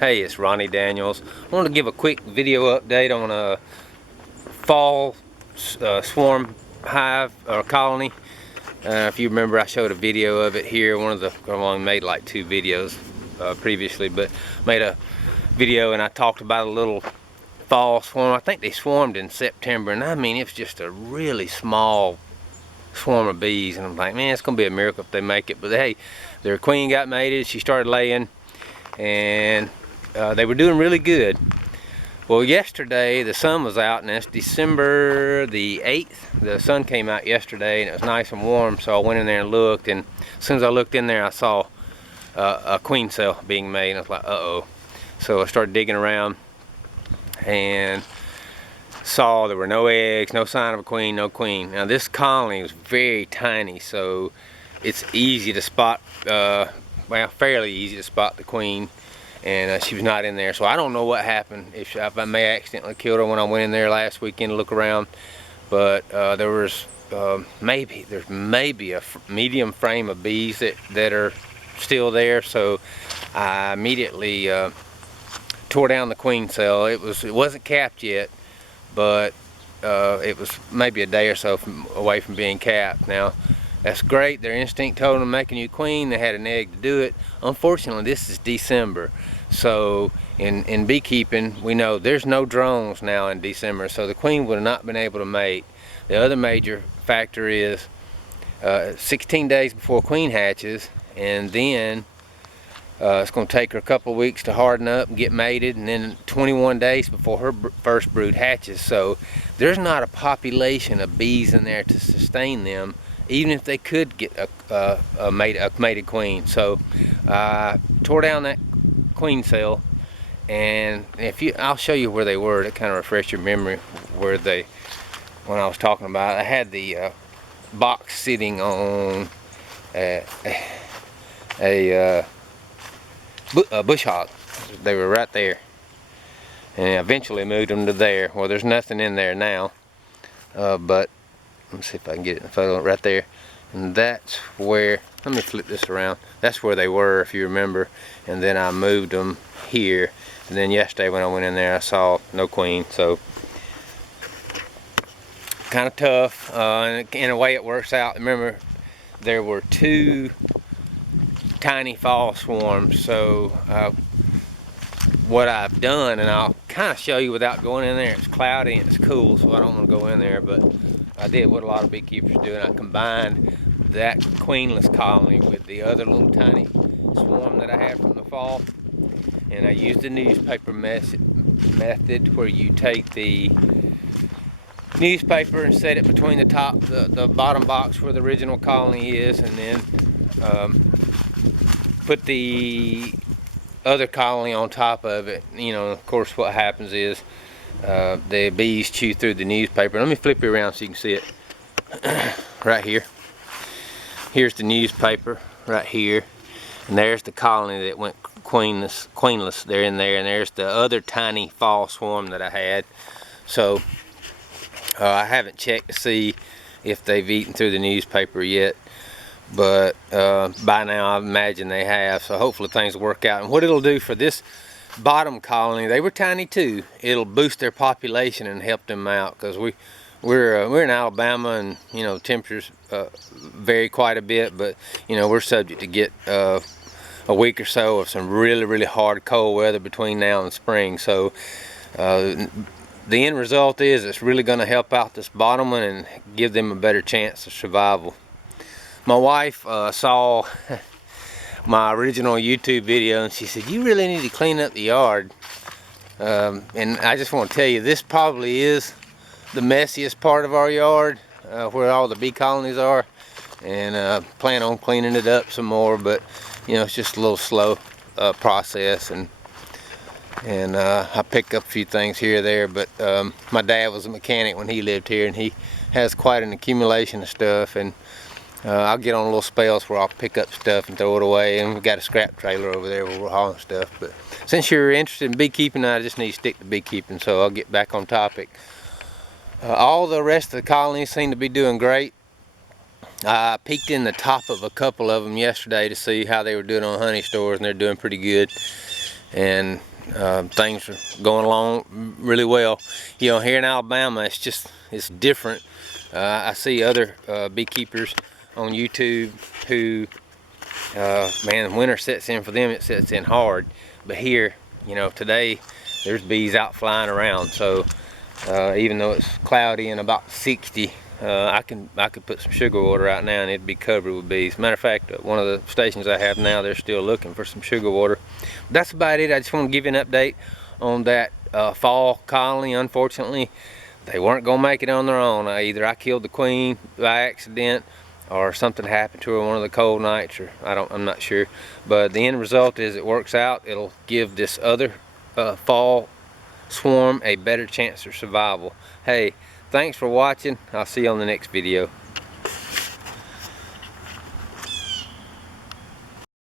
Hey, it's Ronnie Daniels. I want to give a quick video update on a fall swarm hive or colony. If you remember, I showed a video of it here. I only made like 2 videos previously, but made a video and I talked about a little fall swarm. I think they swarmed in September, and I mean, it's just a really small swarm of bees, and I'm like, man, it's gonna be a miracle if they make it. But hey, their queen got mated, she started laying, and they were doing really good. Well, yesterday the sun was out, and it's December the 8th. The sun came out yesterday, and it was nice and warm, so I went in there and looked, and as soon as I looked in there, I saw a queen cell being made, and I was like, uh-oh. So I started digging around and saw there were no eggs, no sign of a queen, no queen. Now this colony was very tiny, so it's easy to spot, well, fairly easy to spot the queen, and she was not in there. So I don't know what happened, if I may have accidentally killed her when I went in there last weekend to look around, but there's maybe a medium frame of bees that are still there. So I immediately tore down the queen cell. It wasn't capped yet, but it was maybe a day or so away from being capped. Now that's great. Their instinct told them to make a new queen. They had an egg to do it. Unfortunately, this is December, so in beekeeping we know there's no drones now in December, so the queen would have not been able to mate. The other major factor is 16 days before queen hatches, and then it's going to take her a couple of weeks to harden up and get mated, and then 21 days before her first brood hatches. So there's not a population of bees in there to sustain them, even if they could get a mated queen. So I tore down that queen cell, and I'll show you where they were to kind of refresh your memory when I was talking about it. I had the box sitting on a bush hog. They were right there, and I eventually moved them to there. Well, there's nothing in there now, but let me see if I can get it in the photo right there. And that's where, let me flip this around, that's where they were, if you remember. And then I moved them here, and then yesterday when I went in there I saw no queen. So kind of tough, and in a way it works out. Remember, there were 2 tiny fall swarms. So what I've done, and I'll kind of show you without going in there, it's cloudy and it's cool, so I don't want to go in there, but I did what a lot of beekeepers do, and I combined that queenless colony with the other little tiny swarm that I had from the fall, and I used the newspaper method where you take the newspaper and set it between the bottom box where the original colony is, and then put the other colony on top of it. You know, of course, what happens is the bees chew through the newspaper. Let me flip you around so you can see it. Right here. Here's the newspaper right here, and there's the colony that went queenless. They're in there, and there's the other tiny fall swarm that I had. So I haven't checked to see if they've eaten through the newspaper yet, but by now I imagine they have, so hopefully things will work out. And what it'll do for this bottom colony, they were tiny too, it'll boost their population and help them out, because we're in Alabama, and you know, temperatures vary quite a bit, but you know, we're subject to get a week or so of some really hard cold weather between now and spring. So the end result is it's really going to help out this bottom one and give them a better chance of survival. My wife saw my original YouTube video, and she said, you really need to clean up the yard. And I just want to tell you, this probably is the messiest part of our yard, where all the bee colonies are, and plan on cleaning it up some more, but you know, it's just a little slow process, and I picked up a few things here or there, but my dad was a mechanic when he lived here, and he has quite an accumulation of stuff, and I'll get on little spells where I'll pick up stuff and throw it away, and we've got a scrap trailer over there where we're hauling stuff. But since you're interested in beekeeping, I just need to stick to beekeeping, so I'll get back on topic. All the rest of the colonies seem to be doing great. I peeked in the top of a couple of them yesterday to see how they were doing on honey stores, and they're doing pretty good. And Things are going along really well. You know, here in Alabama, it's different. I see other beekeepers on YouTube who, man, winter sets in for them. It sets in hard. But here, you know, today there's bees out flying around. So even though it's cloudy and about 60, I could put some sugar water out now and it'd be covered with bees. Matter of fact, one of the stations I have now, they're still looking for some sugar water. That's about it. I just want to give you an update on that fall colony. Unfortunately, they weren't gonna make it on their own. Either I killed the queen by accident, or something happened to her one of the cold nights, or I'm not sure. But the end result is it works out. It'll give this other fall swarm a better chance of survival. Hey, thanks for watching. I'll see you on the next video.